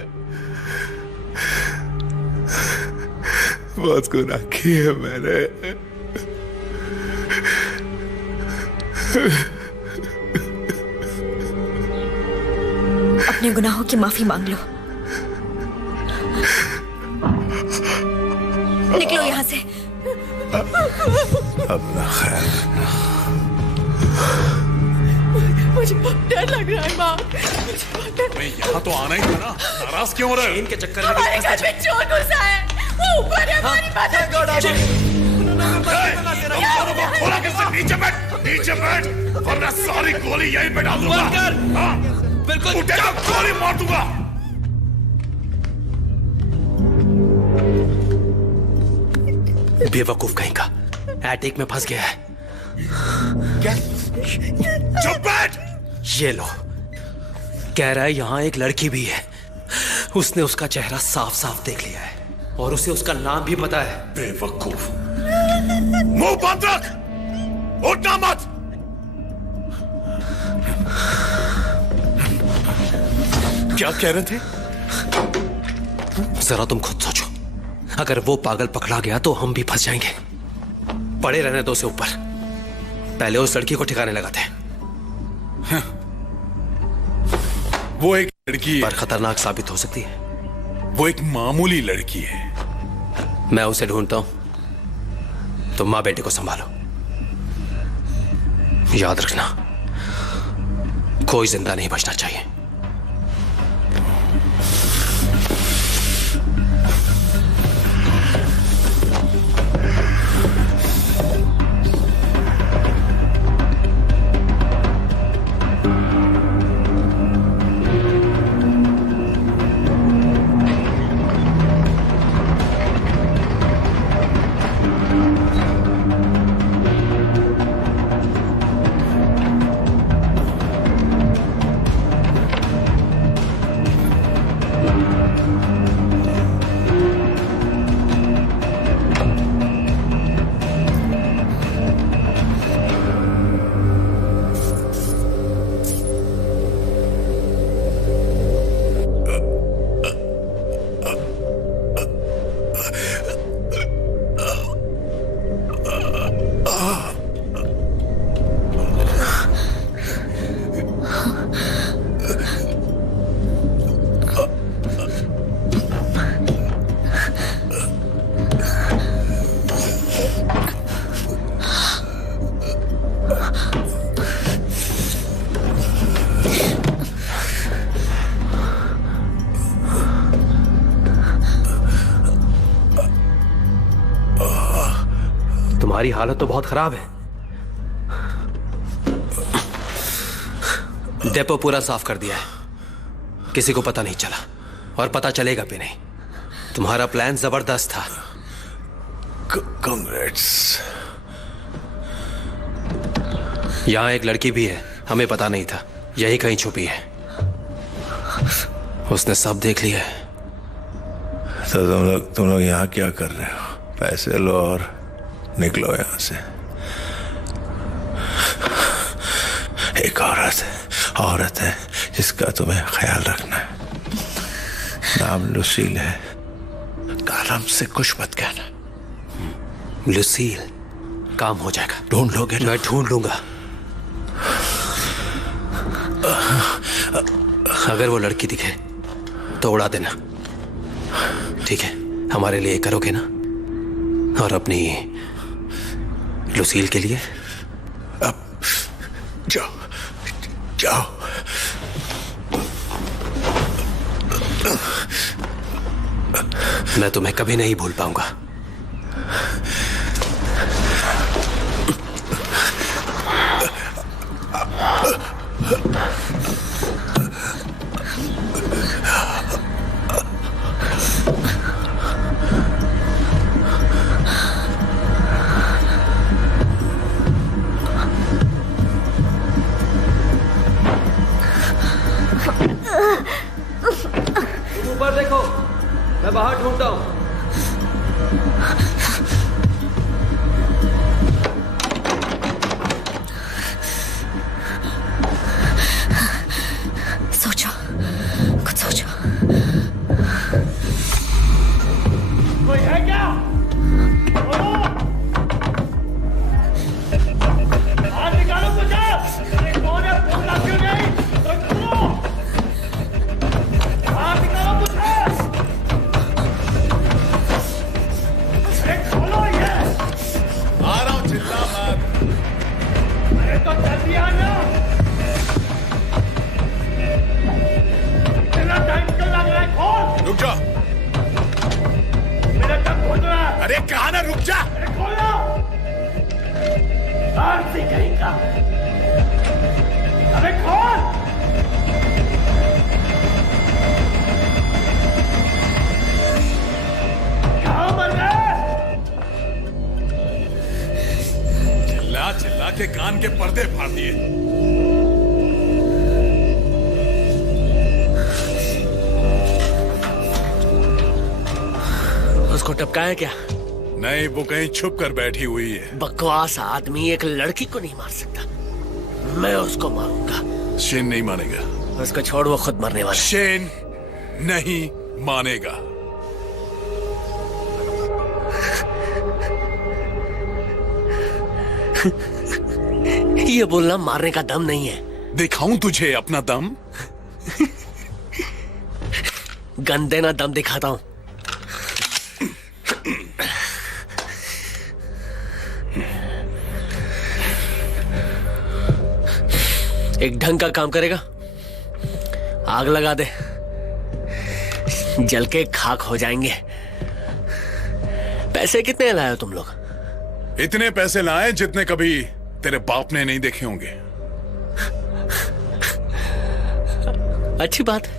बहुत गुनाह किए मैंने। अपने गुनाहों की माफी मांग लो। निकलो यहाँ से। अपना ख्याल रखना। मुझे बहुत डर लग रहा है माँ। यहाँ तो आना ही था ना, नाराज क्यों हो रहे हो? इनके चक्कर में हमारे घर में चोर घुसा है। वो ऊपर है, हमारी मदद थोड़ा कैसे नीचे बैठ वरना सारी गोली यहीं पे डाल दूंगा। बिल्कुल उठेगा गोली मार दूंगा। बेवकूफ कहीं का एटिक में फंस गया है। क्या? चुप बैठ। ये लो, कह रहा है यहाँ एक लड़की भी है। उसने उसका चेहरा साफ साफ देख लिया है और उसे उसका नाम भी पता है। बेवकूफ, मुंह बंद रख, उठना मत। क्या कह रहे थे? जरा तुम खुद सोचो, अगर वो पागल पकड़ा गया तो हम भी फंस जाएंगे। पड़े रहने दो उसे ऊपर, पहले उस लड़की को ठिकाने लगाते हैं। वो एक लड़की है, पर खतरनाक साबित हो सकती है। वो एक मामूली लड़की है। मैं उसे ढूंढता हूं, तुम माँ बेटे को संभालो। याद रखना, कोई जिंदा नहीं बचना चाहिए। तुम्हारी हालत तो बहुत खराब है। डेपो पूरा साफ कर दिया है, किसी को पता नहीं चला और पता चलेगा भी नहीं। तुम्हारा प्लान जबरदस्त था। कांग्रेट्स। यहां एक लड़की भी है, हमें पता नहीं था, यही कहीं छुपी है। उसने सब देख लिया है। तो तुम लोग यहाँ क्या कर रहे हो? पैसे लो और निकलो यहाँ से। एक औरत है जिसका तुम्हें ख्याल रखना है। नाम लुसील है। कालम से कुछ मत कहना। लुसील, काम हो जाएगा। ढूंढ लोगे? मैं ढूंढ लूंगा। अगर वो लड़की दिखे तो उड़ा देना, ठीक है? हमारे लिए करोगे ना? और अपनी लुसील के लिए? अब जाओ जाओ। मैं तुम्हें कभी नहीं भूल पाऊंगा। ऊपर देखो, मैं बाहर ढूंढता हूं। सोचो, कुछ सोचो। कोई है क्या? बोलो। हाथ निकालो मुझे। अरे कौन है? बोलना क्यों नहीं? कोई बोलो। हाथ निकालो मुझे। अरे खोलो ये। आ रहा हूं, चिल्ला मत। अरे तो जल्दी आना। इतना टाइम क्यों लग रहा है? खोल। रुक जा। मेरा कब खोल रहा है? अरे कहा ना, रुक जा। अरे खोलो। बाहर से कहेगा। अबे खोल। कहाँ मर गए? चिल्ला चिल्ला के कान के पर्दे फाड़ दिए। उसको टपकाया क्या? नहीं, वो कहीं छुप कर बैठी हुई है। बकवास आदमी एक लड़की को नहीं मार सकता। मैं उसको मारूंगा। शेन नहीं मानेगा। उसको छोड़, वो खुद मरने वाला है। शेन नहीं मानेगा। ये बोलना मारने का दम नहीं है। दिखाऊं तुझे अपना दम? गन देना, दम दिखाता हूं। एक ढंग का काम करेगा? आग लगा दे, जल के खाक हो जाएंगे। पैसे कितने लाए हो तुम लोग? इतने पैसे लाए जितने कभी तेरे बाप ने नहीं देखे होंगे। अच्छी बात है।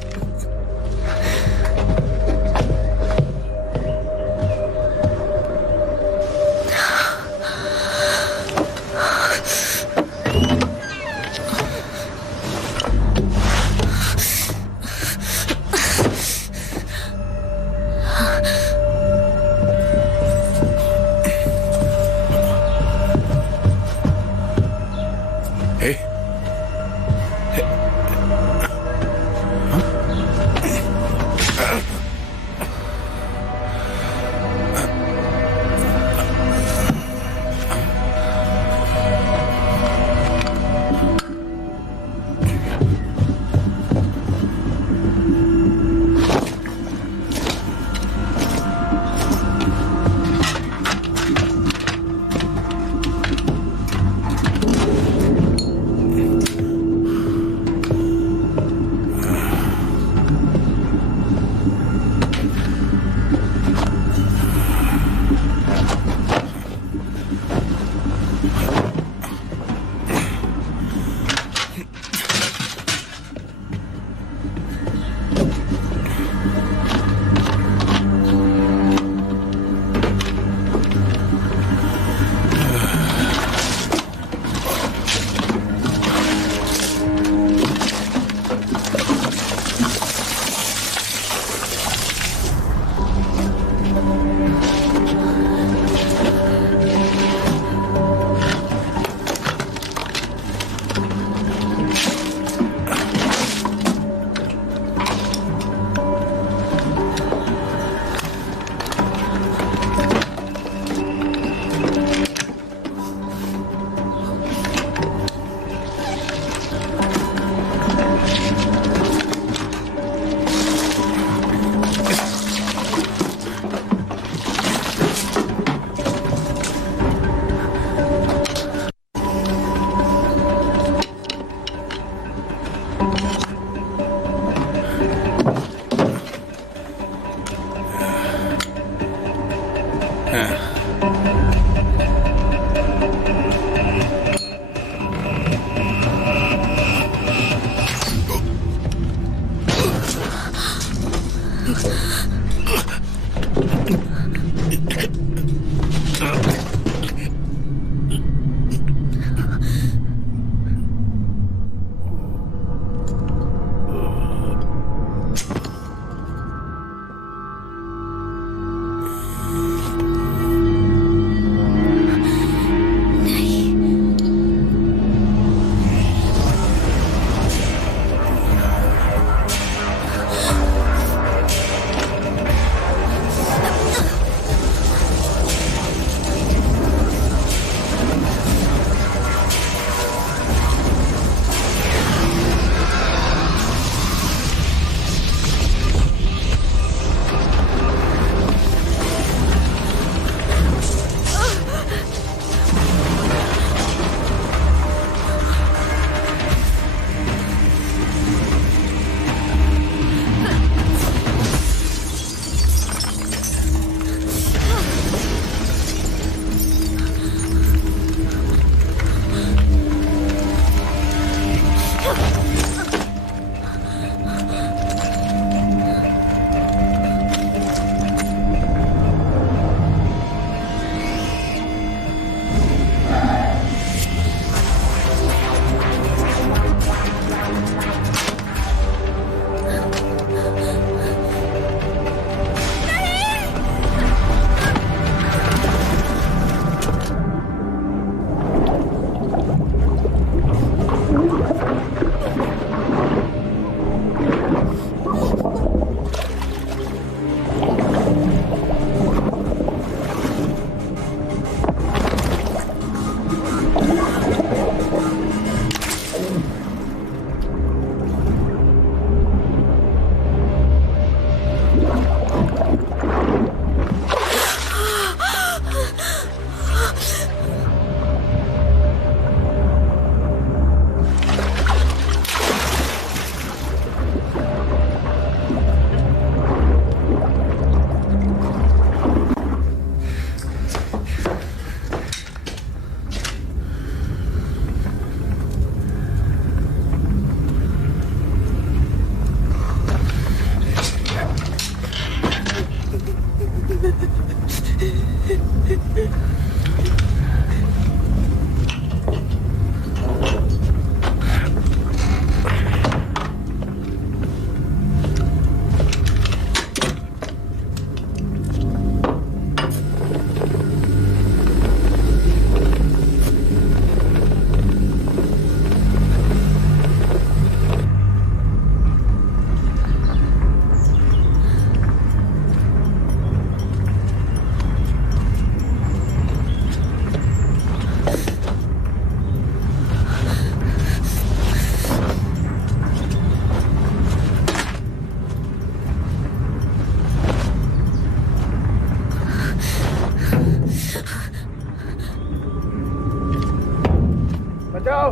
बचाओ,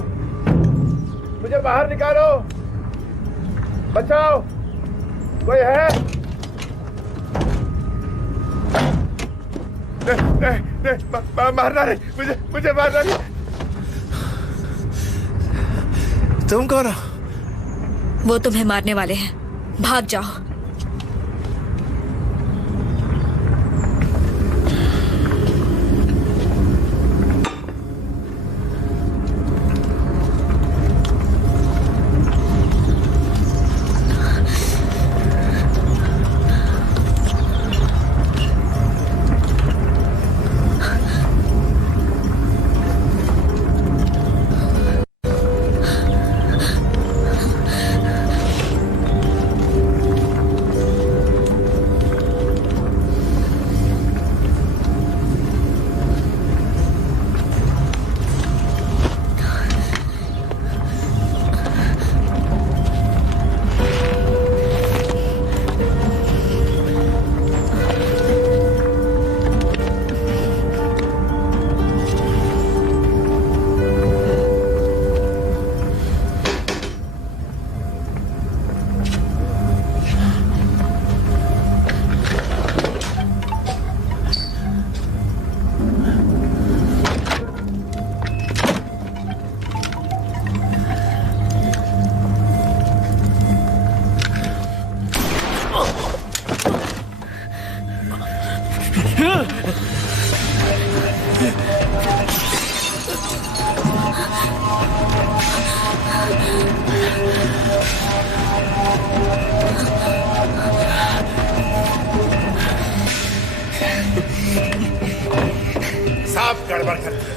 मुझे बाहर निकालो, बचाओ, कोई है? नहीं, मारना नहीं, मुझे मारना नहीं। तुम कौन हो? वो तुम्हें मारने वाले हैं, भाग जाओ। साफ गड़बड़ कर दिया।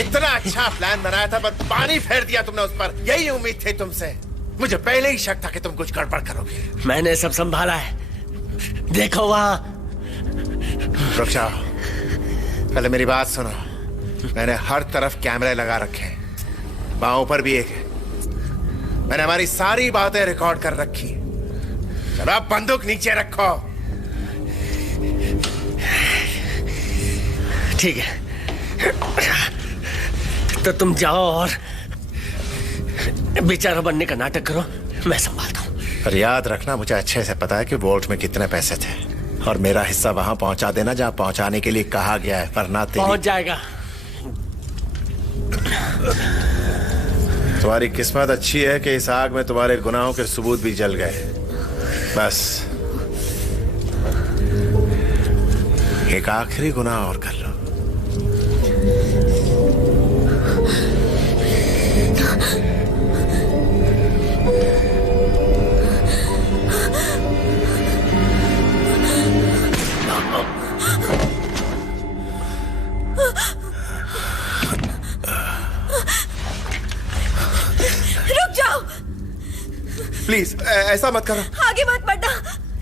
इतना अच्छा प्लान बनाया था, बस पानी फेर दिया तुमने उस पर। यही उम्मीद थी तुमसे। मुझे पहले ही शक था कि तुम कुछ गड़बड़ करोगे। मैंने सब संभाला है, देखो वहां। रुक जाओ, पहले मेरी बात सुनो। मैंने हर तरफ कैमरे लगा रखे हैं, बाहों पर भी एक है। मैंने हमारी सारी बातें रिकॉर्ड कर रखी। चलो अब बंदूक नीचे रखो। ठीक है, तो तुम जाओ और बेचारा बनने का नाटक करो, मैं संभालता हूँ। पर याद रखना, मुझे अच्छे से पता है कि वोल्ट में कितने पैसे थे, और मेरा हिस्सा वहां पहुंचा देना जहां पहुंचाने के लिए कहा गया है, वरना पहुंच जाएगा। तुम्हारी किस्मत अच्छी है कि इस आग में तुम्हारे गुनाहों के सबूत भी जल गए। बस एक आखिरी गुनाह और कर लो। प्लीज ऐसा मत करो। आगे मत बढ़ना,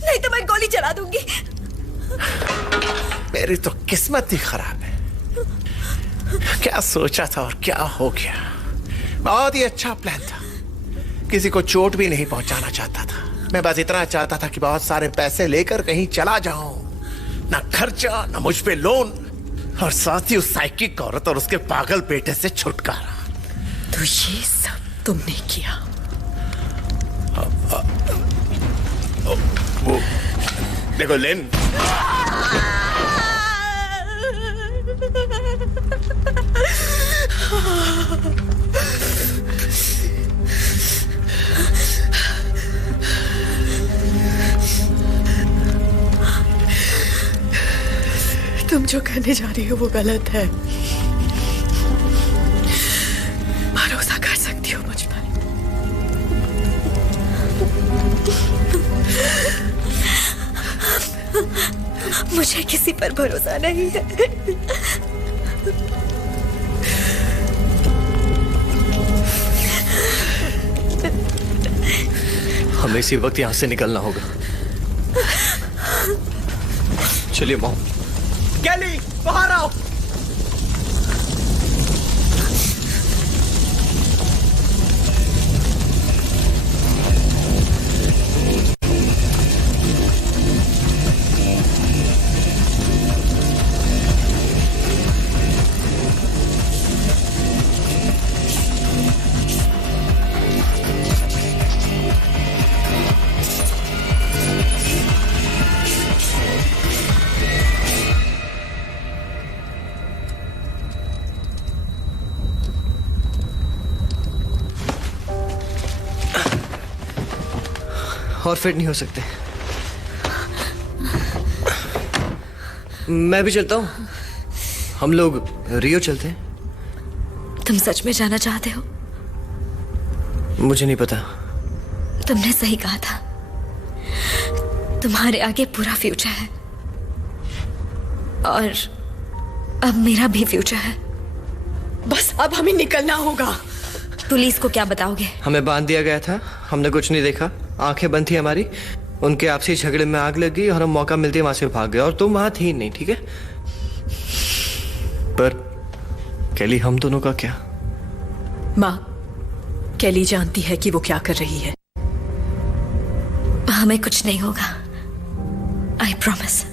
नहीं तो मैं गोली चला दूंगी। मेरी तो किस्मत ही खराब है। क्या सोचा था और क्या हो गया। बहुत ही अच्छा प्लान था, किसी को चोट भी नहीं पहुंचाना चाहता था। मैं बस इतना चाहता था कि बहुत सारे पैसे लेकर कहीं चला जाऊं, ना खर्चा ना मुझ पे लोन, और साथ ही उस साइकिक औरत और उसके पागल बेटे से छुटकारा। तो ये सब तुमने किया? वो देखो लिन, तुम जो करने जा रही हो वो गलत है। भरोसा कर सकती हो मुझ पर। मुझे किसी पर भरोसा नहीं है। हमें इसी वक्त यहां से निकलना होगा। चलिए मॉम। कैली, बाहर आओ। और फिट नहीं हो सकते। मैं भी चलता हूँ, हम लोग रियो चलते हैं। तुम सच में जाना चाहते हो? मुझे नहीं पता। तुमने सही कहा था, तुम्हारे आगे पूरा फ्यूचर है और अब मेरा भी फ्यूचर है। बस अब हमें निकलना होगा। पुलिस को क्या बताओगे? हमें बांध दिया गया था, हमने कुछ नहीं देखा, आंखें बंद थी हमारी। उनके आपसी झगड़े में आग लग गई और हम मौका मिलते वहां से भाग गए, और तुम वहां थी नहीं, ठीक है? पर कैली, हम दोनों का क्या? माँ, कैली जानती है कि वो क्या कर रही है। हमें कुछ नहीं होगा, आई प्रॉमिस।